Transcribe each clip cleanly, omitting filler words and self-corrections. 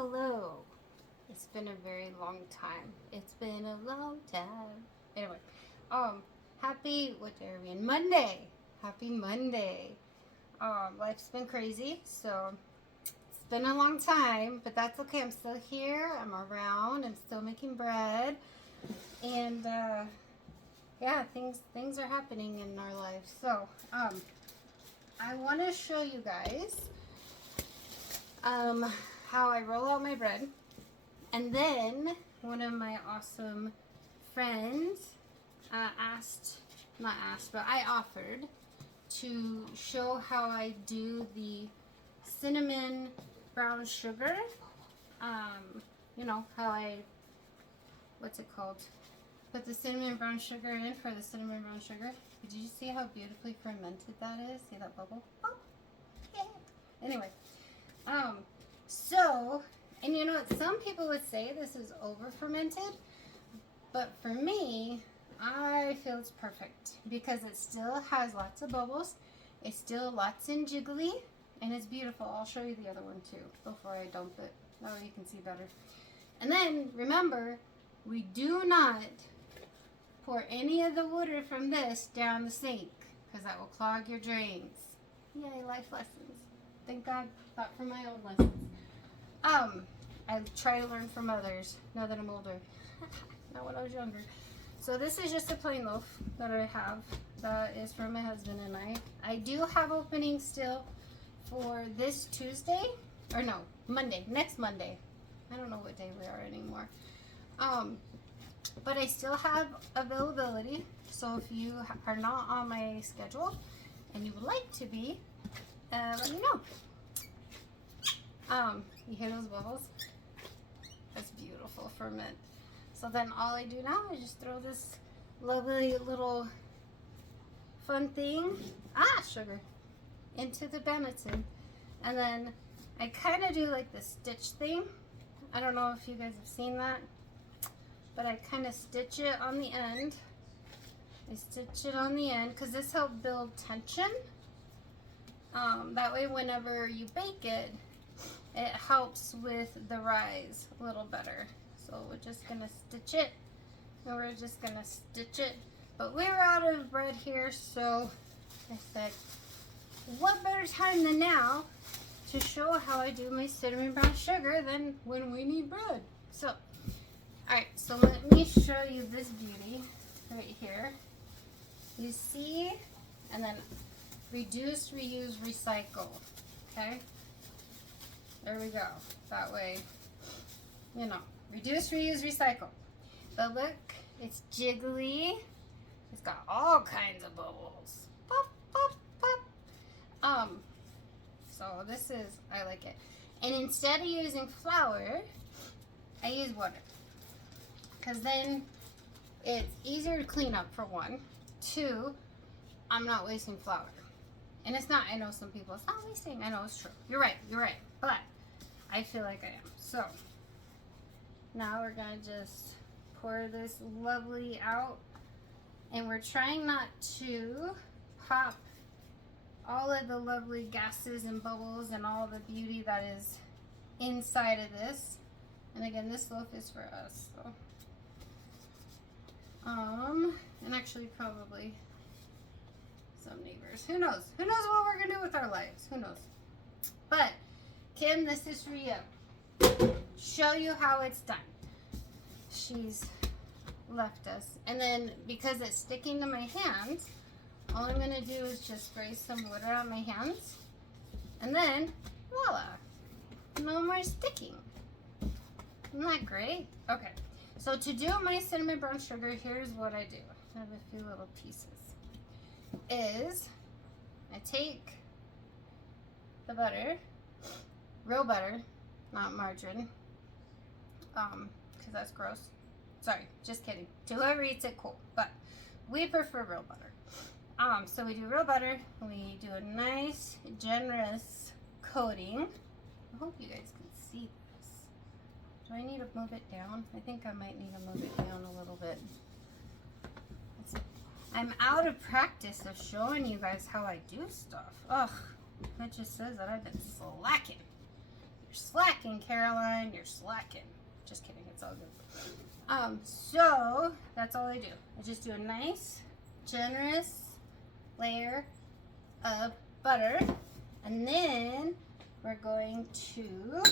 Hello. It's been a very long time. It's been a long time. Anyway, happy, what day are we in? Monday. Happy Monday. Life's been crazy, so it's been a long time, but that's okay. I'm still here. I'm around. I'm still making bread. And, yeah, things are happening in our lives. So, I want to show you guys, how I roll out my bread. And then one of my awesome friends I offered to show how I do the cinnamon brown sugar. You know, how what's it called? Put the cinnamon brown sugar in for the cinnamon brown sugar. Did you see how beautifully fermented that is? See that bubble? Oh, yeah. Anyway, so, and you know what, some people would say this is over fermented, but for me, I feel it's perfect because it still has lots of bubbles, it's still lots and jiggly, and it's beautiful. I'll show you the other one too before I dump it. That way you can see better. And then remember, we do not pour any of the water from this down the sink because that will clog your drains. Yay, life lessons. Thank God, thought for my own lessons. I try to learn from others now that I'm older. Not when I was younger. So this is just a plain loaf that I have. That is for my husband and I. I do have openings still for this Tuesday, or no, Monday, next Monday. I don't know what day we are anymore. But I still have availability. So if you are not on my schedule and you would like to be, let me know. You hear those bubbles? That's beautiful ferment. So then all I do now is just throw this lovely little fun thing, sugar, into the Benetton. And then I kind of do like the stitch thing. I don't know if you guys have seen that, but I kind of stitch it on the end. I stitch it on the end because this helps build tension. That way whenever you bake it, it helps with the rise a little better. So we're just gonna stitch it, and we're just gonna stitch it. But we're out of bread here, so I said, what better time than now to show how I do my cinnamon brown sugar than when we need bread. So, alright, so let me show you this beauty right here. You see, and then reduce, reuse, recycle, okay? There we go. That way, you know, reduce, reuse, recycle. But look, it's jiggly. It's got all kinds of bubbles. Pop, pop, pop. So this is, I like it. And instead of using flour, I use water. Because then it's easier to clean up, for one. Two, I'm not wasting flour. And it's not, I know some people, it's not wasting. I know it's true. You're right. But I feel like I am. So now we're going to just pour this lovely out. And we're trying not to pop all of the lovely gases and bubbles and all the beauty that is inside of this. And again, this loaf is for us. So, and actually probably some neighbors. Who knows? Who knows what we're going to do with our lives? Who knows? But Kim, this is for you. Show you how it's done. She's left us. And then because it's sticking to my hands, all I'm going to do is just spray some water on my hands. And then, voila. No more sticking. Isn't that great? Okay. So to do my cinnamon brown sugar, here's what I do. I have a few little pieces. I take the butter, real butter, not margarine, because that's gross. Sorry, just kidding. To whoever eats it, cool. But we prefer real butter. So we do real butter. We do a nice, generous coating. I hope you guys can see this. Do I need to move it down? I think I might need to move it down a little bit. I'm out of practice of showing you guys how I do stuff. Ugh, that just says that I've been slacking. You're slacking, Caroline. You're slacking. Just kidding. It's all good. So that's all I do. I just do a nice, generous layer of butter, and then we're going to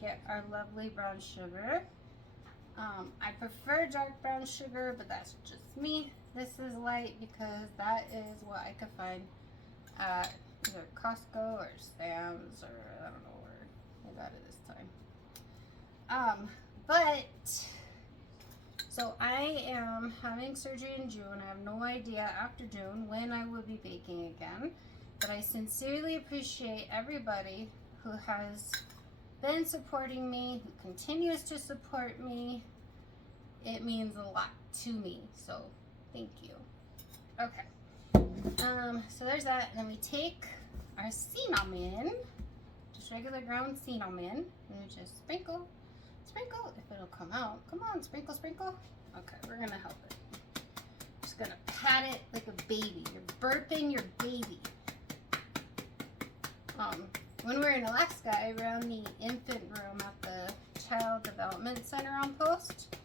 get our lovely brown sugar. I prefer dark brown sugar, but that's just me. This is light because that is what I could find at either Costco or Sam's, or I don't know where I got it this time. So I am having surgery in June. I have no idea after June when I will be baking again, but I sincerely appreciate everybody who has been supporting me, who continues to support me. It means a lot to me, so thank you. Okay, so there's that, and then we take our cinnamon, just regular ground cinnamon, and we just sprinkle, if it'll come out. Come on, sprinkle, sprinkle. Okay, we're gonna help it. Just gonna pat it like a baby. You're burping your baby. When we were in Alaska, I ran the infant room at the Child Development Center on Post,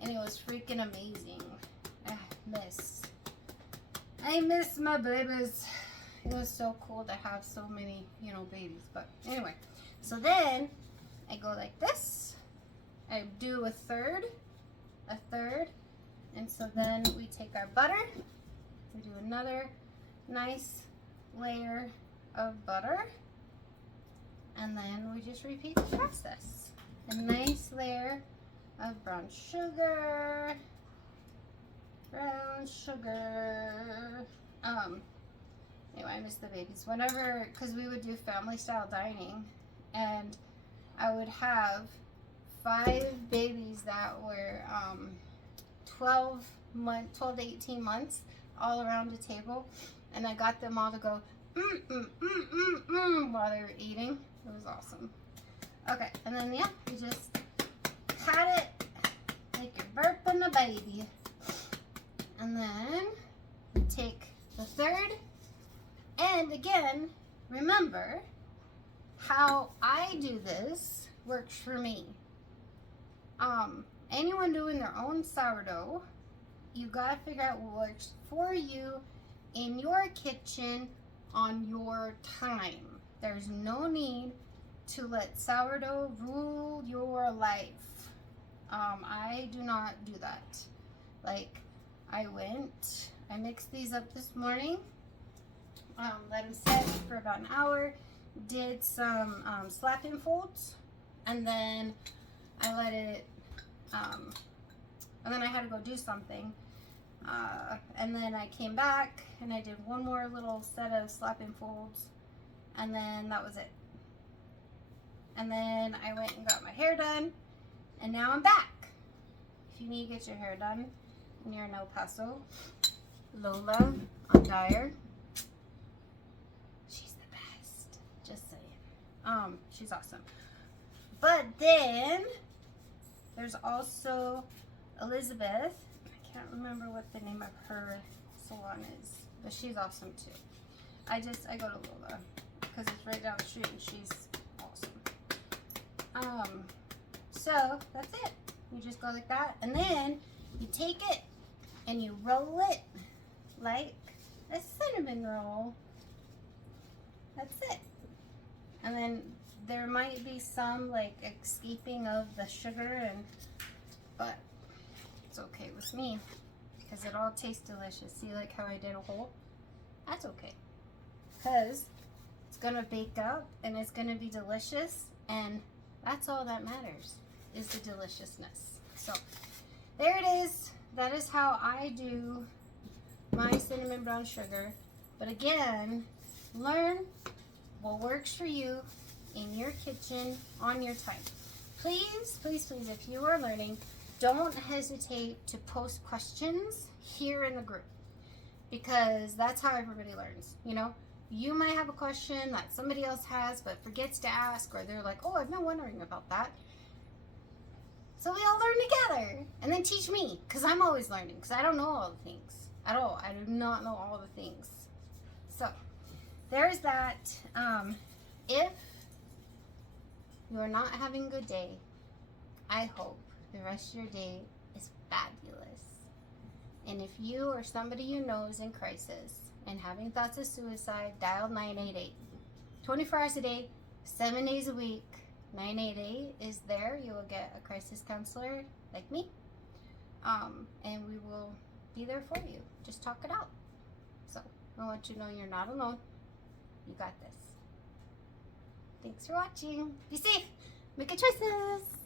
and it was freaking amazing. I miss my babies. It was so cool to have so many, babies. But anyway, so then I go like this. I do a third, and so then we take our butter. We do another nice layer of butter. And then we just repeat the process. A nice layer of brown sugar. Anyway, I miss the babies. Whenever, because we would do family style dining, and I would have 5 babies that were 12 to 18 months all around the table, and I got them all to go while they were eating. It was awesome. Okay, and then you just pat it like you're burping a baby. And then we take the third, and again, remember how I do this works for me. Anyone doing their own sourdough, you gotta figure out what works for you in your kitchen on your time. There's no need to let sourdough rule your life. I do not do that. Like, I mixed these up this morning, let them set for about an hour, did some slap-in folds, and then I let it, and then I had to go do something, and then I came back and I did one more little set of slap-in folds, and then that was it. And then I went and got my hair done, and now I'm back. If you need to get your hair done near El Paso, Lola on Dyer, she's the best, just saying. She's awesome. But then there's also Elizabeth. I can't remember what the name of her salon is, but she's awesome too. I go to Lola because it's right down the street and she's awesome. So that's it. You just go like that, and then you take it and you roll it like a cinnamon roll. That's it. And then there might be some like escaping of the sugar, but it's okay with me because it all tastes delicious. See, like how I did a hole? That's okay because it's gonna bake up and it's gonna be delicious, and that's all that matters, is the deliciousness. So there it is. That is how I do my cinnamon brown sugar. But again, learn what works for you in your kitchen on your time. Please, please, please, if you are learning, don't hesitate to post questions here in the group, because that's how everybody learns. You might have a question that somebody else has but forgets to ask, or they're like, oh, I've been wondering about that. So we all learn together, and then teach me, because I'm always learning, because I don't know all the things at all. I do not know all the things. So there's that. If you are not having a good day, I hope the rest of your day is fabulous. And if you or somebody you know is in crisis and having thoughts of suicide, dial 988. 24 hours a day, 7 days a week. 988 is there. You will get a crisis counselor like me. And we will be there for you. Just talk it out. So I want you to know you're not alone. You got this. Thanks for watching. Be safe. Make good choices.